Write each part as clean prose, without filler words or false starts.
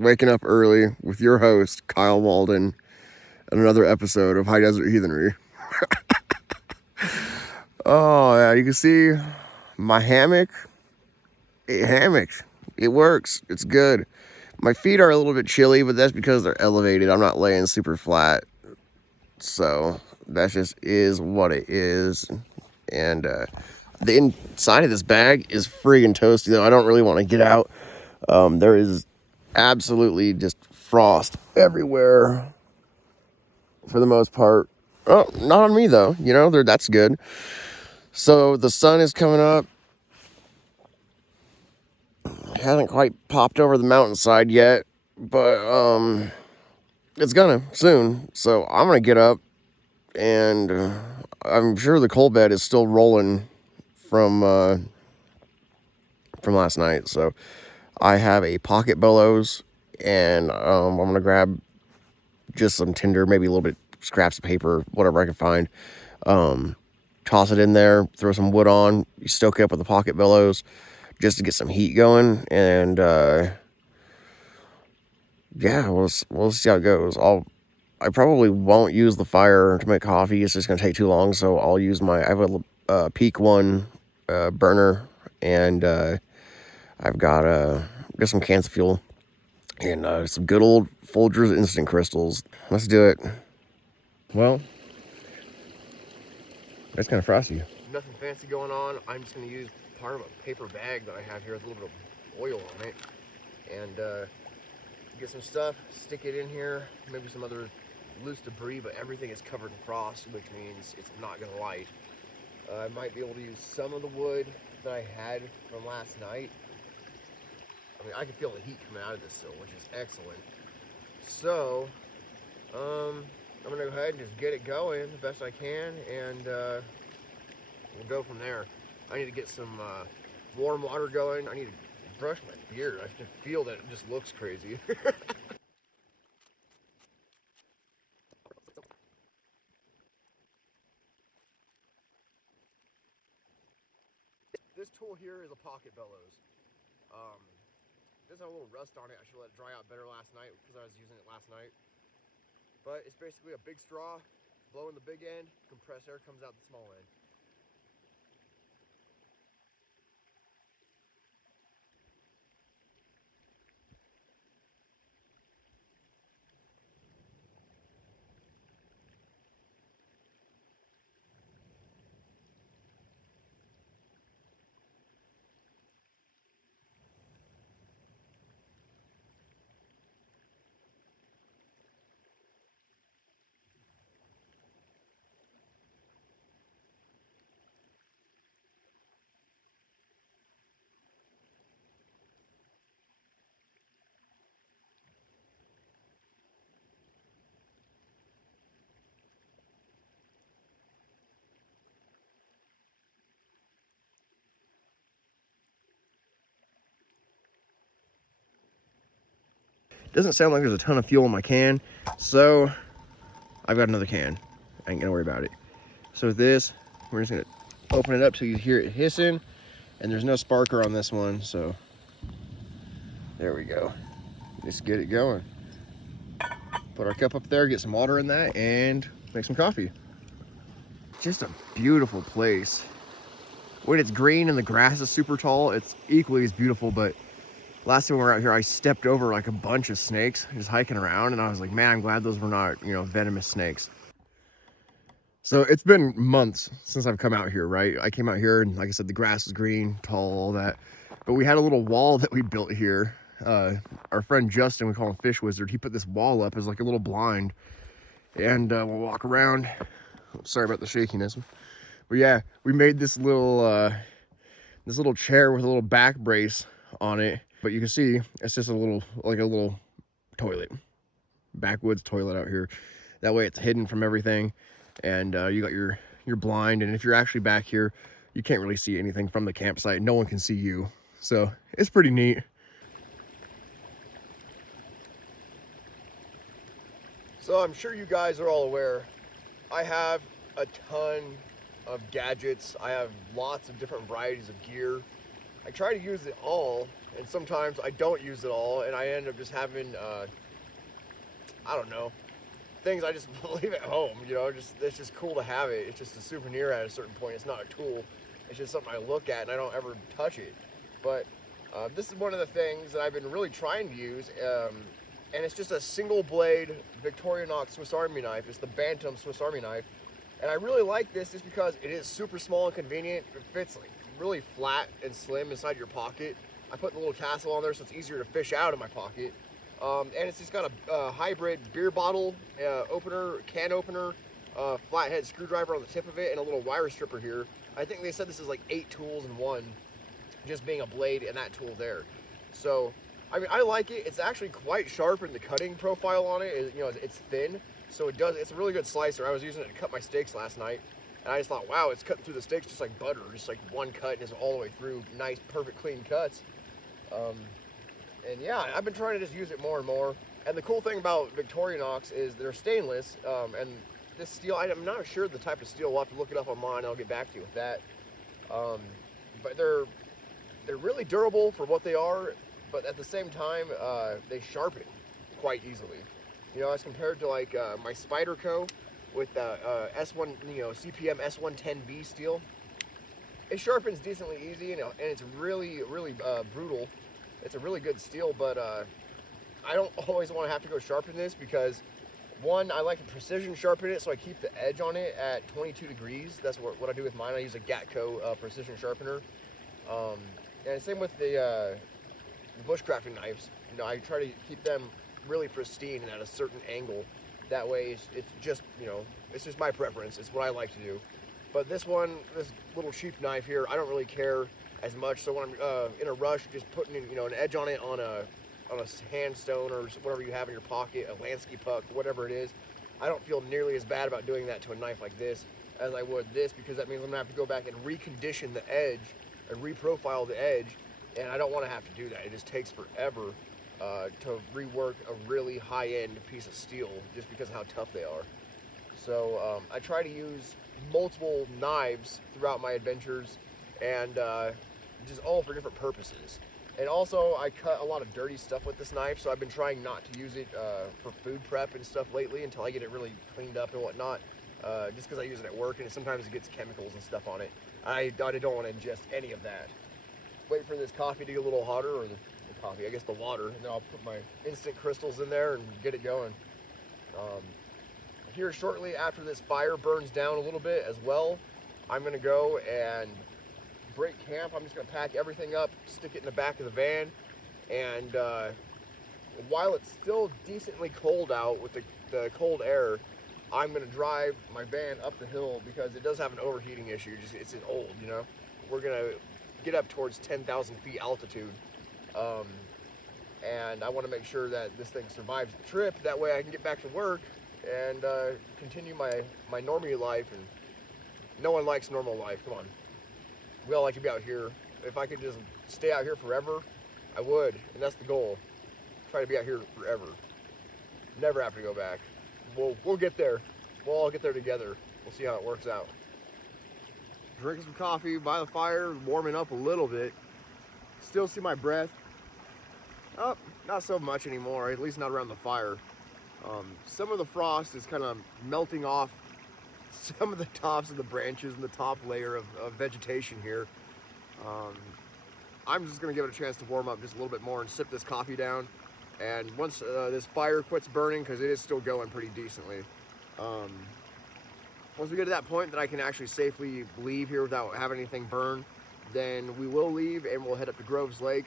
waking up early with your host, Kyle Walden, and another episode of High Desert Heathenry. Oh, yeah, you can see my hammock. It works. It's good. My feet are a little bit chilly, but that's because they're elevated. I'm not laying super flat. So that just is what it is. And the inside of this bag is friggin' toasty, though. I don't really want to get out. There is absolutely just frost everywhere for the most part. Oh, not on me, though. You know, that's good. So the sun is coming up. It hasn't quite popped over the mountainside yet, but it's gonna soon. So I'm gonna get up, and I'm sure the coal bed is still rolling from last night. So I have a pocket bellows, and I'm gonna grab just some tinder, maybe a little bit scraps of paper, whatever I can find. Toss it in there, throw some wood on, you stoke it up with the pocket bellows just to get some heat going, and yeah, we'll see how it goes. I probably won't use the fire to make coffee. It's just gonna take too long, so I'll use I have a Peak 1 burner, and I've got some cans of fuel and some good old Folgers instant crystals. Let's do it. Well, it's kind of frosty. Nothing fancy going on. I'm just gonna use part of a paper bag that I have here with a little bit of oil on it, and get some stuff, stick it in here, maybe some other loose debris, but everything is covered in frost, which means it's not gonna light. I might be able to use some of the wood that I had from last night. I mean, I can feel the heat coming out of this still, which is excellent. So, I'm gonna go ahead and just get it going the best I can, and we'll go from there. I need to get some warm water going. I need to brush my beard. I can feel that it just looks crazy. This tool here is a pocket bellows. This has a little rust on it. I should let it dry out better last night because I was using it last night. But it's basically a big straw, blow in the big end, compressed air comes out the small end. Doesn't sound like there's a ton of fuel in my can, so I've got another can. I ain't gonna worry about it. So with this, we're just gonna open it up so you hear it hissing, and there's no sparker on this one, so there we go. Just get it going. Put our cup up there, get some water in that, and make some coffee. Just a beautiful place. When it's green and the grass is super tall, it's equally as beautiful, but last time we were out here, I stepped over like a bunch of snakes just hiking around, and I was like, man, I'm glad those were not, venomous snakes. So it's been months since I've come out here, right? I came out here, and like I said, the grass is green, tall, all that. But we had a little wall that we built here. Our friend Justin, we call him Fish Wizard, he put this wall up as like a little blind, and we'll walk around. Sorry about the shakiness. But yeah, we made this little chair with a little back brace on it. But you can see it's just a little toilet, backwoods toilet out here. That way it's hidden from everything, and you got your blind. And if you're actually back here, you can't really see anything from the campsite. No one can see you, so it's pretty neat. So I'm sure you guys are all aware, I have a ton of gadgets. I have lots of different varieties of gear. I try to use it all, and sometimes I don't use it all, and I end up just having, I don't know, things I just leave at home. You know, just it's just cool to have it. It's just a souvenir at a certain point. It's not a tool. It's just something I look at and I don't ever touch it. But this is one of the things that I've been really trying to use, and it's just a single blade Victorinox Swiss Army knife. It's the Bantam Swiss Army knife, and I really like this just because it is super small and convenient. It fits like really flat and slim inside your pocket. I put the little tassel on there so it's easier to fish out of my pocket. And it's just got a hybrid beer bottle opener, can opener, flathead screwdriver on the tip of it, and a little wire stripper here. I think they said this is like 8 tools in one, just being a blade and that tool there. So, I mean, I like it. It's actually quite sharp in the cutting profile on it. You know, it's thin, so it's a really good slicer. I was using it to cut my steaks last night, and I just thought, wow, it's cutting through the steaks just like butter, just like one cut and it's all the way through. Nice, perfect, clean cuts. And yeah, I've been trying to just use it more and more. And the cool thing about Victorinox is they're stainless, and this steel, I'm not sure the type of steel. We'll have to look it up online. I'll get back to you with that. But they're really durable for what they are, but at the same time, they sharpen quite easily. You know, as compared to like my Spyderco with S1, you know, CPM S110V steel. It sharpens decently easy, and it's really, really brutal. It's a really good steel, but I don't always want to have to go sharpen this because, one, I like to precision sharpen it, so I keep the edge on it at 22 degrees. That's what I do with mine. I use a Gatco precision sharpener. And same with the bushcrafting knives. You know, I try to keep them really pristine and at a certain angle. That way, it's just, you know, it's just my preference. It's what I like to do. But this little cheap knife here, I don't really care as much. So when I'm in a rush, just putting in, you know, an edge on it on a handstone or whatever you have in your pocket, a Lansky puck, whatever it is, I don't feel nearly as bad about doing that to a knife like this as I would this, because that means I'm gonna have to go back and recondition the edge and reprofile the edge, and I don't want to have to do that. It just takes forever to rework a really high-end piece of steel just because of how tough they are. So I try to use multiple knives throughout my adventures, and just all for different purposes. And also, I cut a lot of dirty stuff with this knife, so I've been trying not to use it for food prep and stuff lately until I get it really cleaned up and whatnot, just because I use it at work, and sometimes it gets chemicals and stuff on it. I don't want to ingest any of that. Wait for this coffee to get a little hotter, or the coffee, I guess the water, and then I'll put my instant crystals in there and get it going. Here shortly after this fire burns down a little bit as well, I'm going to go and break camp. I'm just going to pack everything up, stick it in the back of the van, and while it's still decently cold out with the cold air, I'm going to drive my van up the hill because it does have an overheating issue. It's old, you know. We're going to get up towards 10,000 feet altitude, and I want to make sure that this thing survives the trip. That way I can get back to work and continue my normie life. And no one likes normal life. Come on. We all like to be out here. If I could just stay out here forever, I would, and that's the goal. Try to be out here forever. Never have to go back. We'll get there. We'll all get there together. We'll see how it works out. Drinking some coffee by the fire, warming up a little bit. Still see my breath. Oh, not so much anymore, at least not around the fire. Some of the frost is kind of melting off some of the tops of the branches and the top layer of vegetation here. I'm just going to give it a chance to warm up just a little bit more and sip this coffee down. And once this fire quits burning, because it is still going pretty decently, once we get to that point that I can actually safely leave here without having anything burn, then we will leave and we'll head up to Grubs Lake.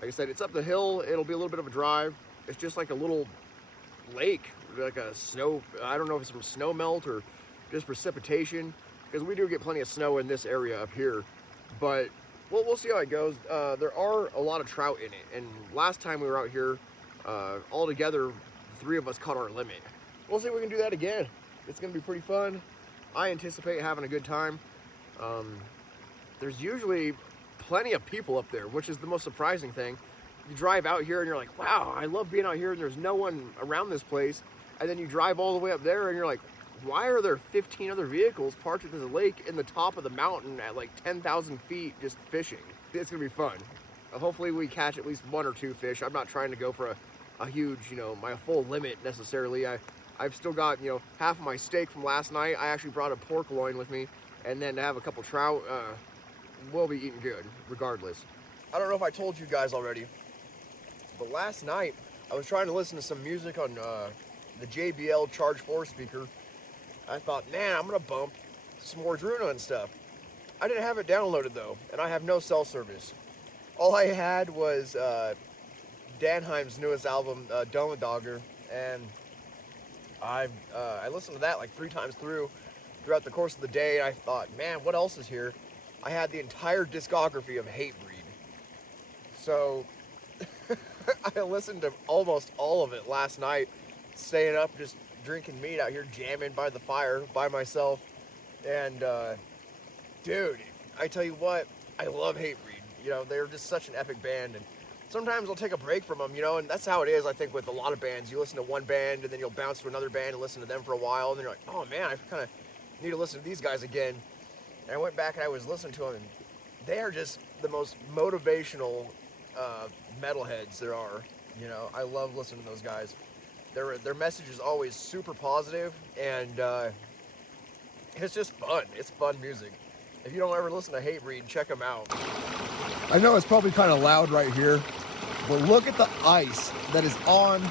Like I said, it's up the hill. It'll be a little bit of a drive. It's just like a little lake, like a snow, I don't know if it's from snow melt or just precipitation, because we do get plenty of snow in this area up here, but we'll see how it goes. There are a lot of trout in it, and last time we were out here, all together, the 3 of us caught our limit. We'll see if we can do that again. It's gonna be pretty fun. I anticipate having a good time. There's usually plenty of people up there, which is the most surprising thing. You drive out here and you're like, wow, I love being out here and there's no one around this place. And then you drive all the way up there and you're like, why are there 15 other vehicles parked at the lake in the top of the mountain at like 10,000 feet just fishing? it's gonna be fun. Hopefully we catch at least 1 or 2 fish. I'm not trying to go for a huge, my full limit necessarily. I've still got, half of my steak from last night. I actually brought a pork loin with me, and then to have a couple trout, we'll be eating good regardless. I don't know if I told you guys already, but last night I was trying to listen to some music on the JBL Charge 4 speaker. I thought, man, I'm gonna bump some more Druna and stuff. I didn't have it downloaded though, and I have no cell service. All I had was Danheim's newest album, Dome Dogger, and I listened to that like 3 times throughout the course of the day. And I thought, man, what else is here? I had the entire discography of Hatebreed. So I listened to almost all of it last night, staying up, just drinking meat out here, jamming by the fire by myself. And dude, I tell you what, I love Hatebreed. They're just such an epic band, and sometimes I'll take a break from them, and that's how it is, I think, with a lot of bands. You listen to one band, and then you'll bounce to another band and listen to them for a while, and then you're like, oh man, I kind of need to listen to these guys again. And I went back and I was listening to them, and they are just the most motivational metalheads there are. I love listening to those guys. Their message is always super positive, and it's just fun. It's fun music. If you don't ever listen to Hatebreed, check them out. I know it's probably kind of loud right here, but look at the ice that is on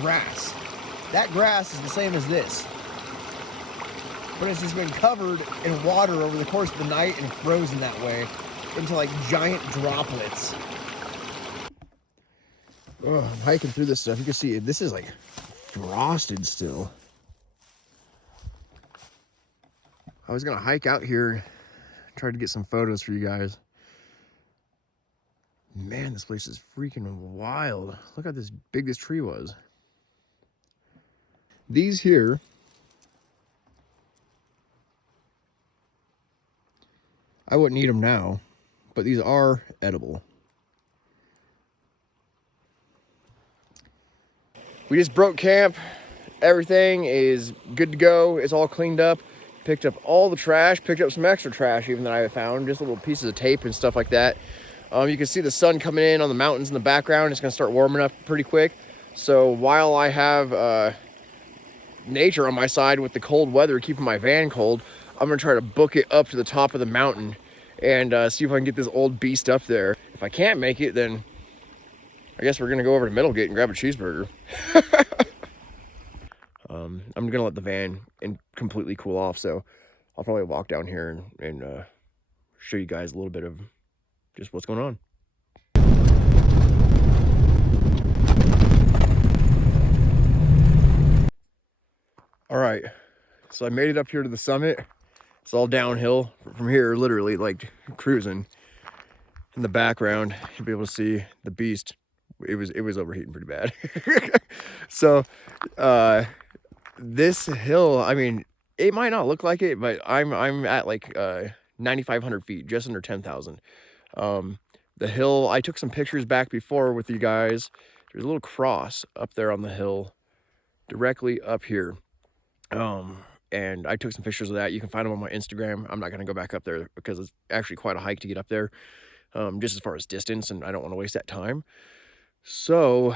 grass. That grass is the same as this, but it's just been covered in water over the course of the night and frozen that way into like giant droplets. Oh, I'm hiking through this stuff. You can see this is like frosted still. I was gonna hike out here, try to get some photos for you guys. Man, this place is freaking wild. Look how big this tree was. These here I wouldn't eat them now, but these are edible. We just broke camp. Everything is good to go. It's all cleaned up. Picked up all the trash, picked up some extra trash even that I found, just little pieces of tape and stuff like that. You can see the sun coming in on the mountains in the background. It's gonna start warming up pretty quick. So while I have nature on my side with the cold weather keeping my van cold, I'm gonna try to book it up to the top of the mountain and see if I can get this old beast up there. If I can't make it, then I guess we're gonna go over to Middlegate and grab a cheeseburger. I'm gonna let the van completely cool off, so I'll probably walk down here and show you guys a little bit of just what's going on. All right, so I made it up here to the summit. It's all downhill from here, literally, like cruising. In the background, you'll be able to see the beast. It was overheating pretty bad. So this hill, I mean, it might not look like it, but I'm at like 9,500 feet, just under 10,000. The hill, I took some pictures back before with you guys. There's a little cross up there on the hill, directly up here. And I took some pictures of that. You can find them on my Instagram. I'm not going to go back up there because it's actually quite a hike to get up there, just as far as distance, and I don't want to waste that time. So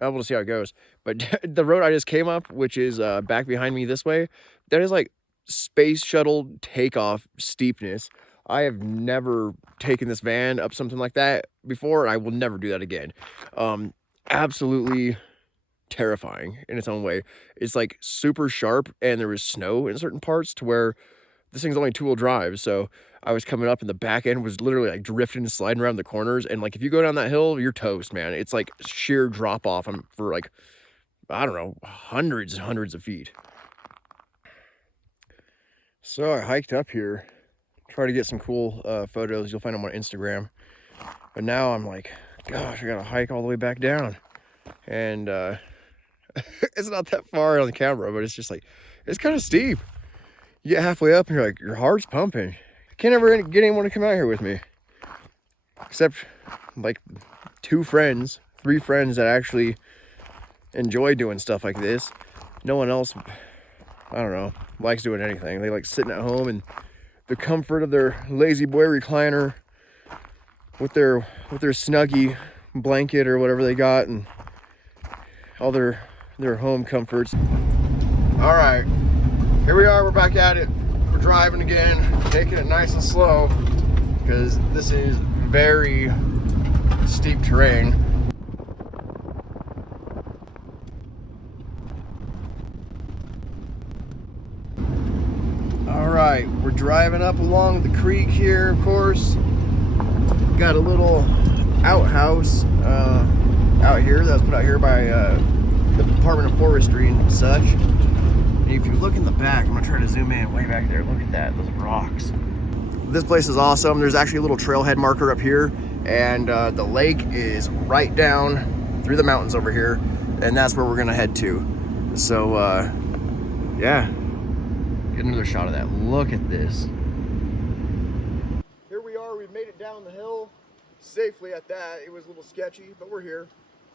I will see how it goes. But the road I just came up, which is back behind me this way, that is like space shuttle takeoff steepness. I have never taken this van up something like that before, and I will never do that again. Absolutely terrifying in its own way. It's like super sharp, and there was snow in certain parts to where this thing's only 2-wheel drive. So I was coming up, and the back end was literally like drifting and sliding around the corners. And like if you go down that hill, you're toast, man. It's like sheer drop off for like, I don't know, hundreds and hundreds of feet. So I hiked up here, try to get some cool photos. You'll find them on Instagram. But now I'm like, gosh, I gotta hike all the way back down. And it's not that far on the camera, but it's just like, it's kind of steep. You get halfway up and you're like, your heart's pumping. I can't ever get anyone to come out here with me. Except like 3 friends that actually enjoy doing stuff like this. No one else, I don't know, likes doing anything. They like sitting at home in the comfort of their lazy boy recliner, with their Snuggie blanket or whatever they got, and all their home comforts. All right, here we are. We're back at it. We're driving again, taking it nice and slow because this is very steep terrain. All right, we're driving up along the creek here, of course. Got a little outhouse out here that was put out here by the Department of Forestry and such. And if you look in the back, I'm gonna try to zoom in way back there. Look at that, those rocks. This place is awesome. There's actually a little trailhead marker up here, and the lake is right down through the mountains over here, and that's where we're gonna head to. So yeah, get another shot of that. Look at this. Here we are. We've made it down the hill safely at that. It was a little sketchy, but we're here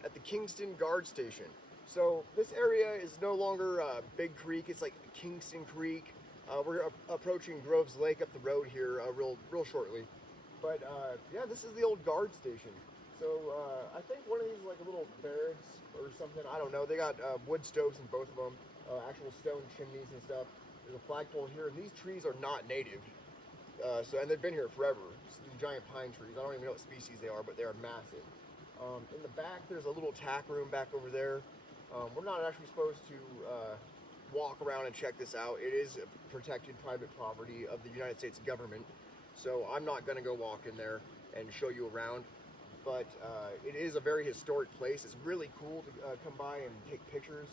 at the Kingston guard station. So this area is no longer Big Creek. It's like Kingston Creek. We're approaching Grubs Lake up the road here real shortly. But yeah, this is the old guard station. So I think one of these is like a little barracks or something. I don't know. They got wood stoves in both of them, actual stone chimneys and stuff. There's a flagpole here, and these trees are not native. And they've been here forever. These giant pine trees. I don't even know what species they are, but they are massive. In the back, there's a little tack room back over there. We're not actually supposed to walk around and check this out. It is protected private property of the United States government, so I'm not going to go walk in there and show you around. But it is a very historic place. It's really cool to come by and take pictures.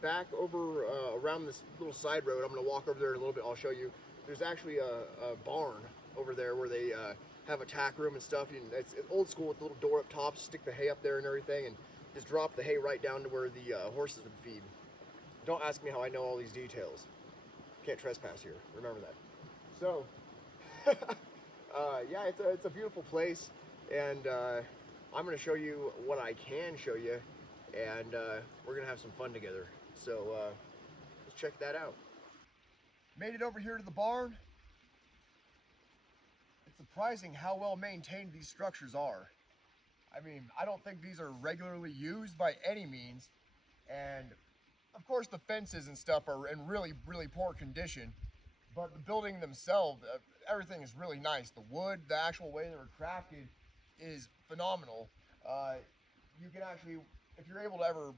Back over around this little side road, I'm going to walk over there in a little bit. I'll show you. There's actually a barn over there where they have a tack room and stuff. It's old school with the little door up top. Stick the hay up there and everything, and just drop the hay right down to where the horses would feed. Don't ask me how I know all these details. Can't trespass here. Remember that. So, yeah, it's a beautiful place, and I'm going to show you what I can show you, and we're going to have some fun together. So, let's check that out. Made it over here to the barn. It's surprising how well maintained these structures are. I mean, I don't think these are regularly used by any means, and of course the fences and stuff are in really poor condition, but the building themselves, everything is really nice. The wood, the actual way they were crafted is phenomenal. You can actually, if you're able to ever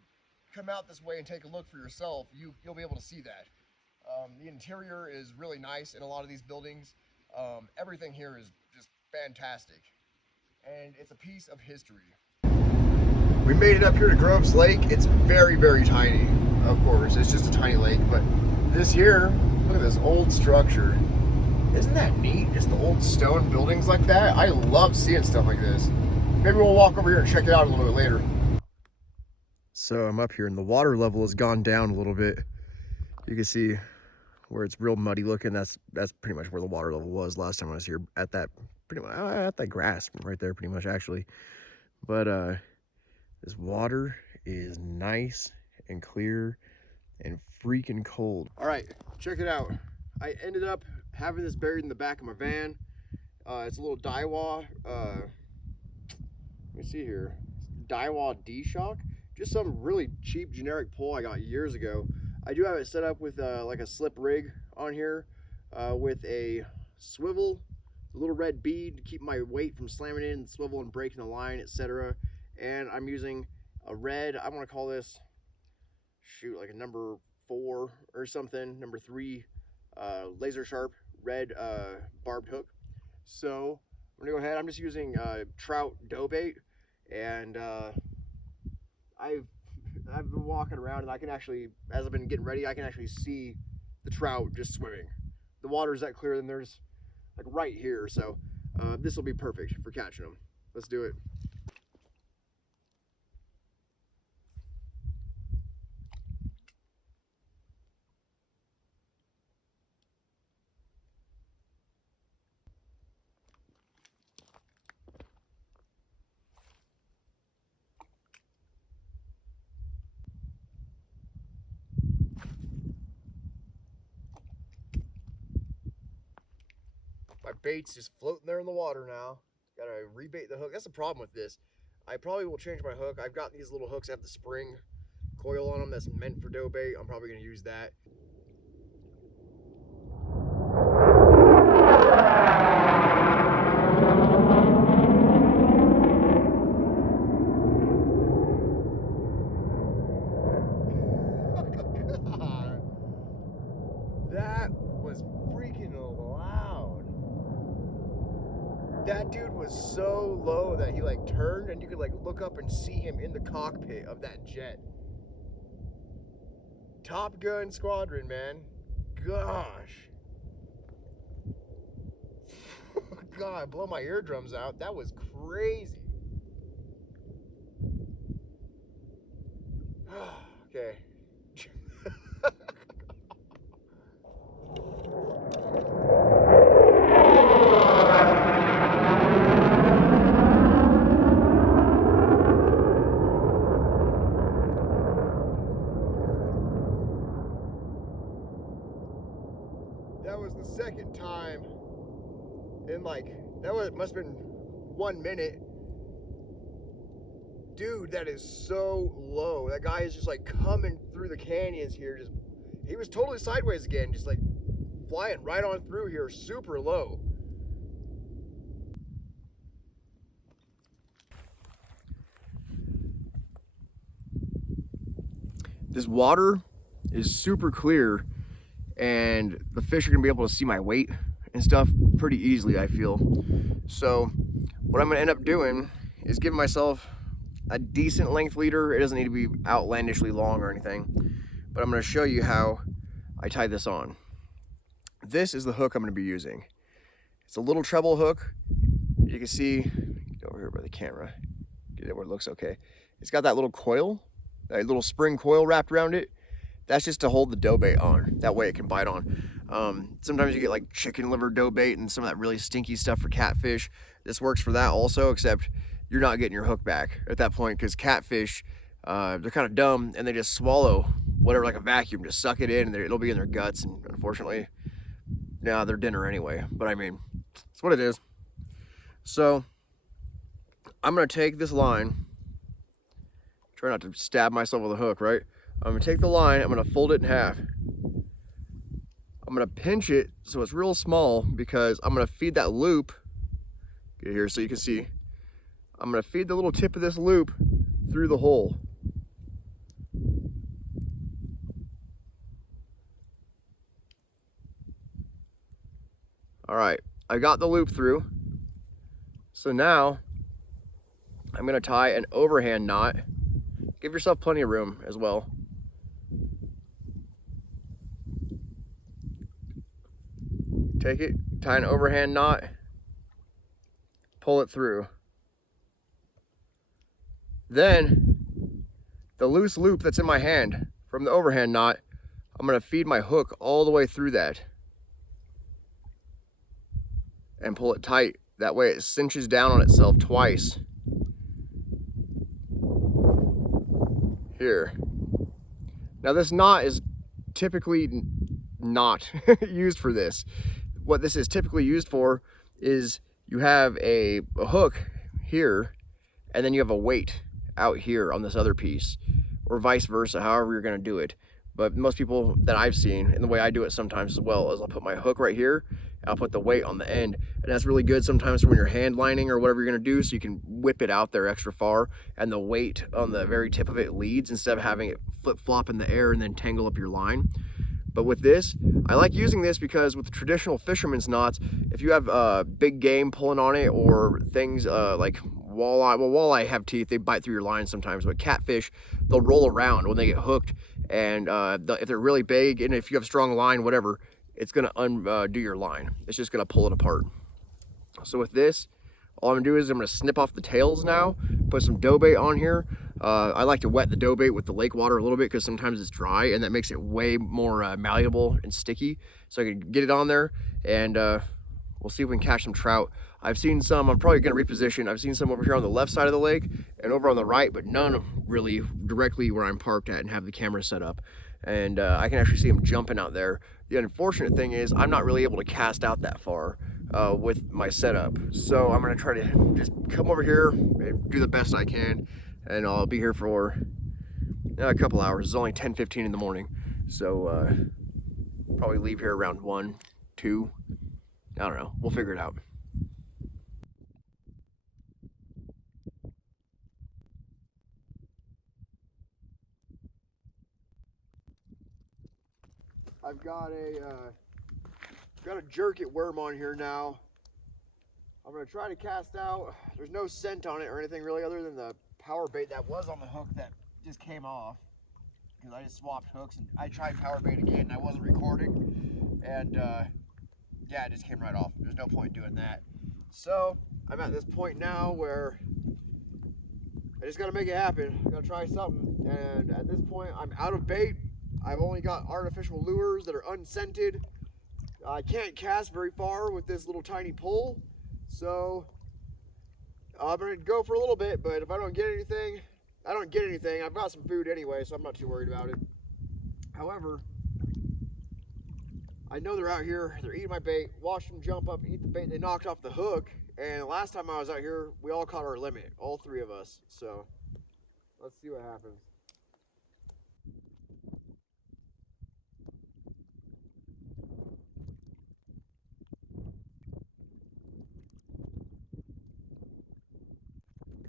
come out this way and take a look for yourself, you'll be able to see that. The interior is really nice in a lot of these buildings. Everything here is just fantastic, and it's a piece of history. We made it up here to Grubs Lake. It's very tiny, of course. It's just a tiny lake, but this here, look at this old structure. Isn't that neat? Just the old stone buildings like that. I love seeing stuff like this. Maybe we'll walk over here and check it out a little bit later. So I'm up here and the water level has gone down a little bit. You can see where it's real muddy looking. That's pretty much where the water level was last time I was here, at that grass right there, pretty much actually. But this water is nice and clear and freaking cold. All right, check it out. I ended up having this buried in the back of my van. It's a little Daiwa, let me see here, Daiwa D-Shock. Just some really cheap generic pole I got years ago. I do have it set up with like a slip rig on here with a swivel, a little red bead to keep my weight from slamming in the swivel and breaking the line, etc. And I'm using a red, I want to call this, shoot, like a number 4 or something, number 3 laser sharp red barbed hook. So I'm gonna go ahead. I'm just using trout dough bait, and I've been walking around, and I can actually, as I've been getting ready, I can actually see the trout just swimming. The water is that clear, and there's like right here, so this will be perfect for catching them. Let's do it. My bait's just floating there in the water now. Gotta rebait the hook. That's the problem with this. I probably will change my hook. I've got these little hooks that have the spring coil on them that's meant for dough bait. I'm probably gonna use that. That was freaking loud. That dude was so low that he like turned and you could like look up and see him in the cockpit of that jet. Top Gun Squadron, man. Gosh. God, blow my eardrums out. That was crazy. Okay. That was the second time in like, must have been 1 minute. Dude, that is so low. That guy is just like coming through the canyons here. He was totally sideways again, just like flying right on through here, super low. This water is super clear and the fish are gonna be able to see my weight and stuff pretty easily, I feel. So what I'm gonna end up doing is giving myself a decent length leader. It doesn't need to be outlandishly long or anything, but I'm gonna show you how I tie this on. This is the hook I'm gonna be using. It's a little treble hook. You can see, get over here by the camera, get it where it looks okay. It's got that little coil, that little spring coil wrapped around it. That's just to hold the dough bait on. That way it can bite on. Sometimes you get like chicken liver dough bait and some of that really stinky stuff for catfish. This works for that also, except you're not getting your hook back at that point because catfish, they're kind of dumb and they just swallow whatever like a vacuum, just suck it in and it'll be in their guts. And unfortunately, now they're dinner anyway. But I mean, it's what it is. So I'm gonna take this line, try not to stab myself with a hook, right? I'm gonna take the line, I'm gonna fold it in half. I'm gonna pinch it so it's real small because I'm gonna feed that loop, get here so you can see, I'm gonna feed the little tip of this loop through the hole. All right, I got the loop through. So now I'm gonna tie an overhand knot. Give yourself plenty of room as well. Take it, tie an overhand knot, pull it through. Then the loose loop that's in my hand from the overhand knot, I'm gonna feed my hook all the way through that and pull it tight. That way it cinches down on itself twice. Here. Now this knot is typically not used for this. What this is typically used for is you have a hook here and then you have a weight out here on this other piece, or vice versa, however you're gonna do it. But most people that I've seen, and the way I do it sometimes as well, is I'll put my hook right here, and I'll put the weight on the end. And that's really good sometimes when you're hand lining or whatever you're gonna do, so you can whip it out there extra far, and the weight on the very tip of it leads instead of having it flip-flop in the air and then tangle up your line. But with this, I like using this because with the traditional fisherman's knots, if you have big game pulling on it or things like walleye, well, walleye have teeth, they bite through your line sometimes, but catfish, they'll roll around when they get hooked, and if they're really big and if you have strong line, whatever, it's gonna undo your line. It's just gonna pull it apart. So with this, all I'm gonna do is I'm gonna snip off the tails now, put some dough bait on here. I like to wet the dough bait with the lake water a little bit because sometimes it's dry and that makes it way more malleable and sticky. So I can get it on there and we'll see if we can catch some trout. I've seen some, I'm probably gonna reposition. I've seen some over here on the left side of the lake and over on the right, but none really directly where I'm parked at and have the camera set up. And I can actually see them jumping out there. The unfortunate thing is I'm not really able to cast out that far with my setup. So I'm gonna try to just come over here and do the best I can, and I'll be here for a couple hours. It's only 10:15 in the morning, so probably leave here around 1, 2. I don't know. We'll figure it out. I've got a jerk it worm on here now. I'm gonna try to cast out. There's no scent on it or anything really, other than the power bait that was on the hook that just came off, because I just swapped hooks and I tried power bait again and I wasn't recording, and yeah, it just came right off. There's no point in doing that. So I'm at this point now where I just gotta make it happen. I gotta try something, and at this point I'm out of bait. I've only got artificial lures that are unscented. I can't cast very far with this little tiny pole, so I'm gonna go for a little bit, but if I don't get anything, I don't get anything. I've got some food anyway, so I'm not too worried about it. However, I know they're out here, they're eating my bait. Watched them jump up and eat the bait. They knocked off the hook, and last time I was out here, we all caught our limit, all 3 of us. So let's see what happens.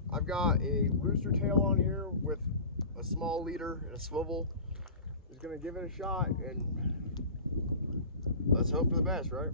I've got a rooster tail on here with a small leader and a swivel. Just gonna give it a shot and let's hope for the best, right?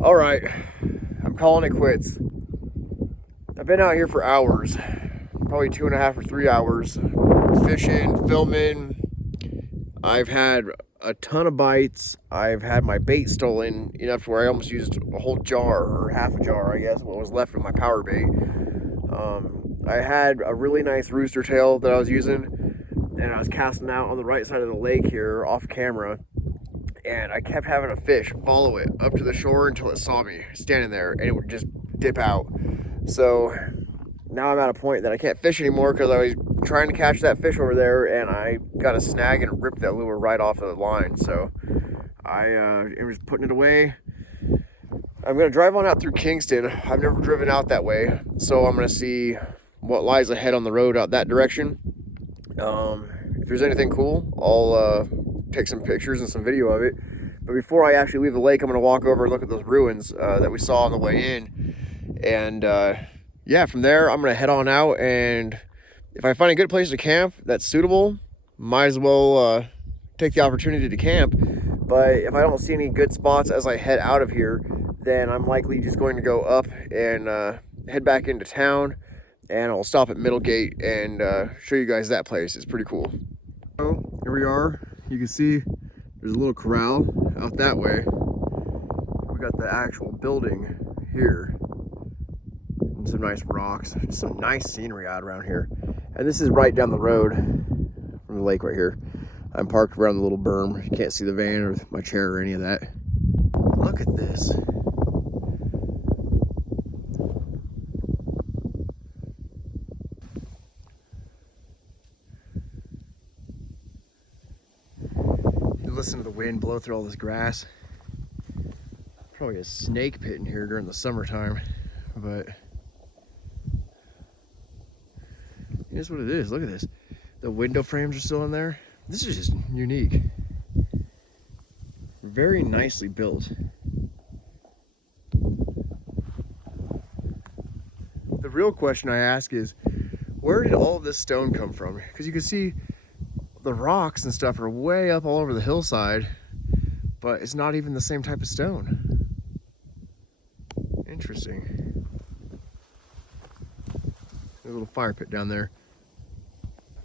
All right, I'm calling it quits. I've been out here for hours, probably 2.5 or 3 hours, fishing, filming. I've had a ton of bites. I've had my bait stolen enough to where I almost used a whole jar, or half a jar, I guess, what was left of my power bait. I had a really nice rooster tail that I was using, and I was casting out on the right side of the lake here off camera, and I kept having a fish follow it up to the shore until it saw me standing there, and it would just dip out. So now I'm at a point that I can't fish anymore because I was trying to catch that fish over there, and I got a snag and ripped that lure right off of the line. So I was putting it away. I'm going to drive on out through Kingston. I've never driven out that way, so I'm going to see what lies ahead on the road out that direction. If there's anything cool, I'll take some pictures and some video of it. But before I actually leave the lake, I'm going to walk over and look at those ruins that we saw on the way in. And yeah, from there, I'm going to head on out. And if I find a good place to camp that's suitable, might as well take the opportunity to camp. But if I don't see any good spots as I head out of here, then I'm likely just going to go up and head back into town. And I'll stop at Middlegate and show you guys that place. It's pretty cool. So here we are. You can see there's a little corral out that way. We got the actual building here. And some nice rocks. Some nice scenery out around here. And this is right down the road from the lake right here. I'm parked around the little berm. You can't see the van or my chair or any of that. Look at this. You listen to the wind blow through all this grass. Probably a snake pit in here during the summertime, but here's what it is. Look at this. The window frames are still in there. This is just unique. Very nicely built. The real question I ask is, where did all of this stone come from? Because you can see the rocks and stuff are way up all over the hillside, but it's not even the same type of stone. Interesting. There's a little fire pit down there.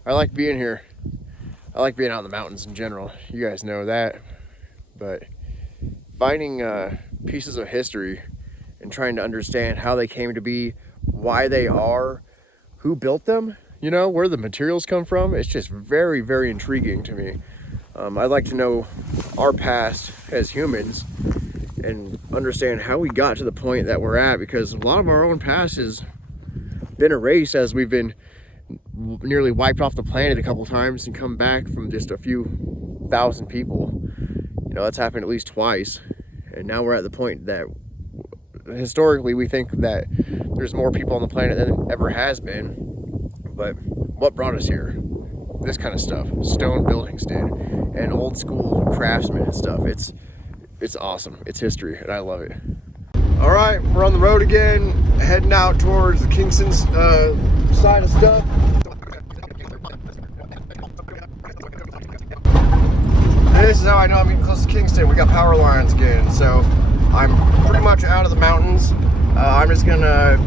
I like being here. I like being out in the mountains in general. You guys know that. But finding pieces of history and trying to understand how they came to be, why they are, who built them, you know, where the materials come from, it's just very, very intriguing to me. I'd like to know our past as humans and understand how we got to the point that we're at, because a lot of our own past has been erased as we've been nearly wiped off the planet a couple times and come back from just a few thousand people. You know, that's happened at least twice. And now we're at the point that historically we think that there's more people on the planet than ever has been. But what brought us here? This kind of stuff. Stone buildings did. And old school craftsmen and stuff. It's awesome. It's history and I love it. All right, we're on the road again, heading out towards the Kingston side of stuff. This is how I know I'm getting close to Kingston. We got power lines again, so I'm pretty much out of the mountains. I'm just gonna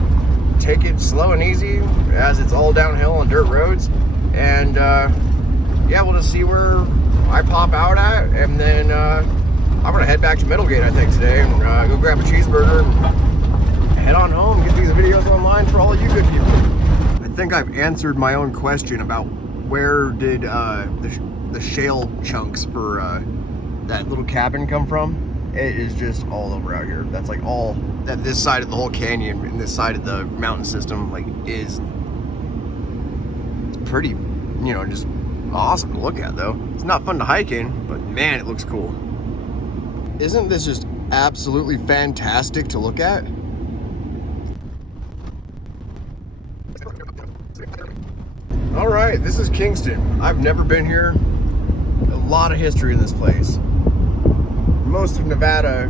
take it slow and easy as it's all downhill on dirt roads, and yeah, we'll just see where I pop out at, and then I'm gonna head back to Middlegate, I think, today, and go grab a cheeseburger and head on home, get these videos online for all of you good people. I think I've answered my own question about where did the shale chunks for that little cabin come from. It is just all over out here. That's like all that this side of the whole canyon and this side of the mountain system like is. It's pretty, you know, just awesome to look at though. It's not fun to hike in, but man, it looks cool. Isn't this just absolutely fantastic to look at? All right, this is Kingston. I've never been here. A lot of history in this place. Most of Nevada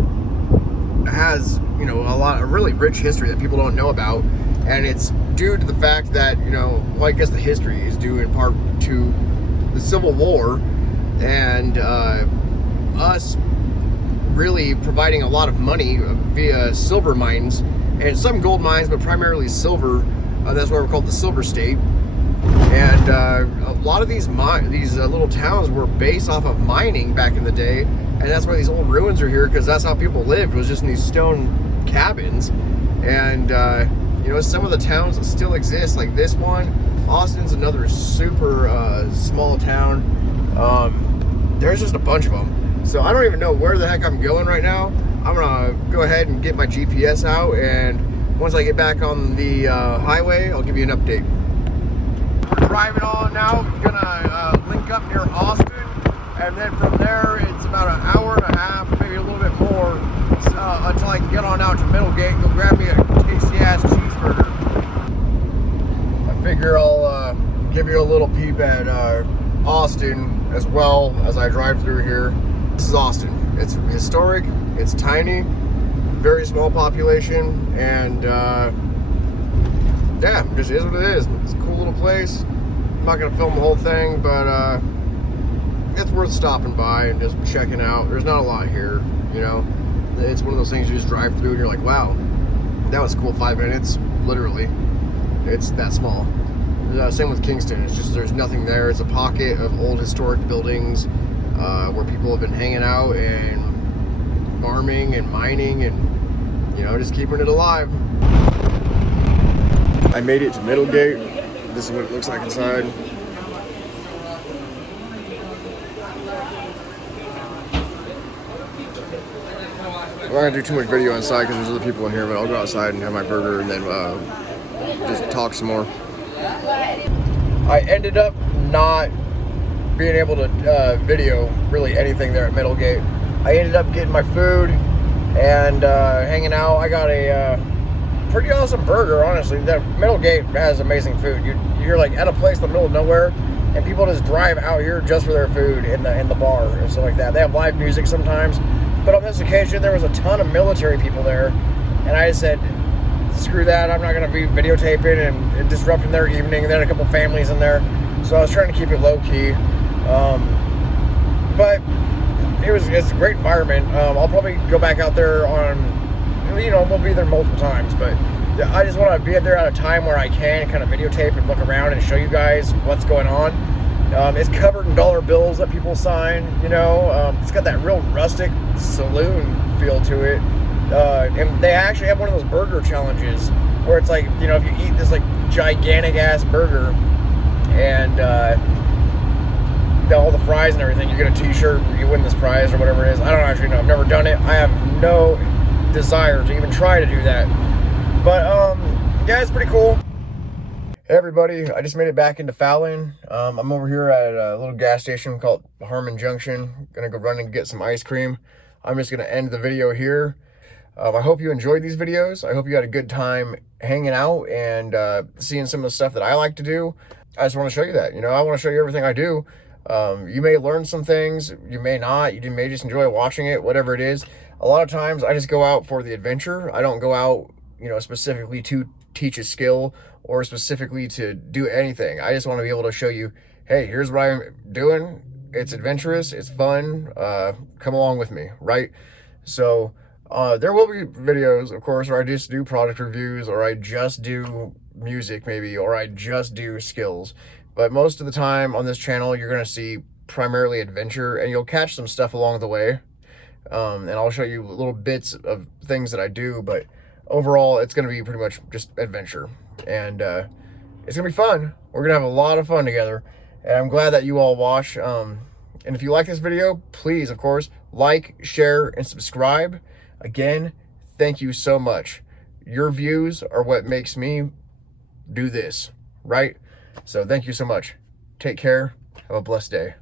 has, you know, a really rich history that people don't know about, and it's due to the fact that, you know, well, I guess the history is due in part to the Civil War and us really providing a lot of money via silver mines and some gold mines, but primarily silver. That's why we're called the Silver State. And a lot of these little towns were based off of mining back in the day, and that's why these old ruins are here, because that's how people lived, was just in these stone cabins. And you know, some of the towns that still exist, like this one, Austin's another super small town. There's just a bunch of them. So I don't even know where the heck I'm going right now. I'm gonna go ahead and get my GPS out, and once I get back on the highway, I'll give you an update. We're driving on now, gonna link up near Austin, and then from there it's about an hour and a half, maybe a little bit more, until I can get on out to Middlegate, go grab me a tasty ass cheeseburger. I figure I'll give you a little peep at Austin as well as I drive through here. This is Austin. It's historic, it's tiny, very small population, and yeah, it just is what it is. It's a cool little place. I'm not gonna film the whole thing, but it's worth stopping by and just checking out. There's not a lot here, you know. It's one of those things you just drive through and you're like, wow, that was cool. 5 minutes, literally. It's that small. Same with Kingston. It's just there's nothing there. It's a pocket of old historic buildings where people have been hanging out and farming and mining and, you know, just keeping it alive. I made it to Middlegate. This is what it looks like inside. not gonna do too much video inside because there's other people in here, but I'll go outside and have my burger and then just talk some more. I ended up not being able to video really anything there at Middlegate. I ended up getting my food and hanging out. I got a pretty awesome burger, honestly. That Middlegate has amazing food. You're like at a place in the middle of nowhere, and people just drive out here just for their food in the bar and stuff like that. They have live music sometimes, but on this occasion there was a ton of military people there, and I said, screw that, I'm not going to be videotaping and disrupting their evening. They had a couple families in there, so I was trying to keep it low-key. But it's a great environment. I'll probably go back out there on, we'll be there multiple times, but I just want to be there at a time where I can kind of videotape and look around and show you guys what's going on. It's covered in dollar bills that people sign, it's got that real rustic saloon feel to it. And they actually have one of those burger challenges where it's like, if you eat this like gigantic ass burger and all the fries and everything, you get a t-shirt and you win this prize or whatever it is. I don't actually know. I've never done it. I have no desire to even try to do that. But yeah, it's pretty cool. Hey everybody, I just made it back into Fallon. I'm over here at a little gas station called Harmon Junction. Gonna go run and get some ice cream. I'm just gonna end the video here. I hope you enjoyed these videos. I hope you had a good time hanging out and seeing some of the stuff that I like to do. I just want to show you that. I want to show you everything I do. You may learn some things, you may not. You may just enjoy watching it, whatever it is. A lot of times I just go out for the adventure. I don't go out, specifically to teach a skill or specifically to do anything. I just want to be able to show you, hey, here's what I'm doing. It's adventurous, it's fun. Come along with me, right? So there will be videos, of course, where I just do product reviews, or I just do music maybe, or I just do skills. But most of the time on this channel, you're going to see primarily adventure, and you'll catch some stuff along the way. And I'll show you little bits of things that I do, but overall, it's going to be pretty much just adventure. And it's going to be fun. We're going to have a lot of fun together. And I'm glad that you all watch. And if you like this video, please, of course, like, share, and subscribe. Again, thank you so much. Your views are what makes me do this, right? So thank you so much. Take care. Have a blessed day.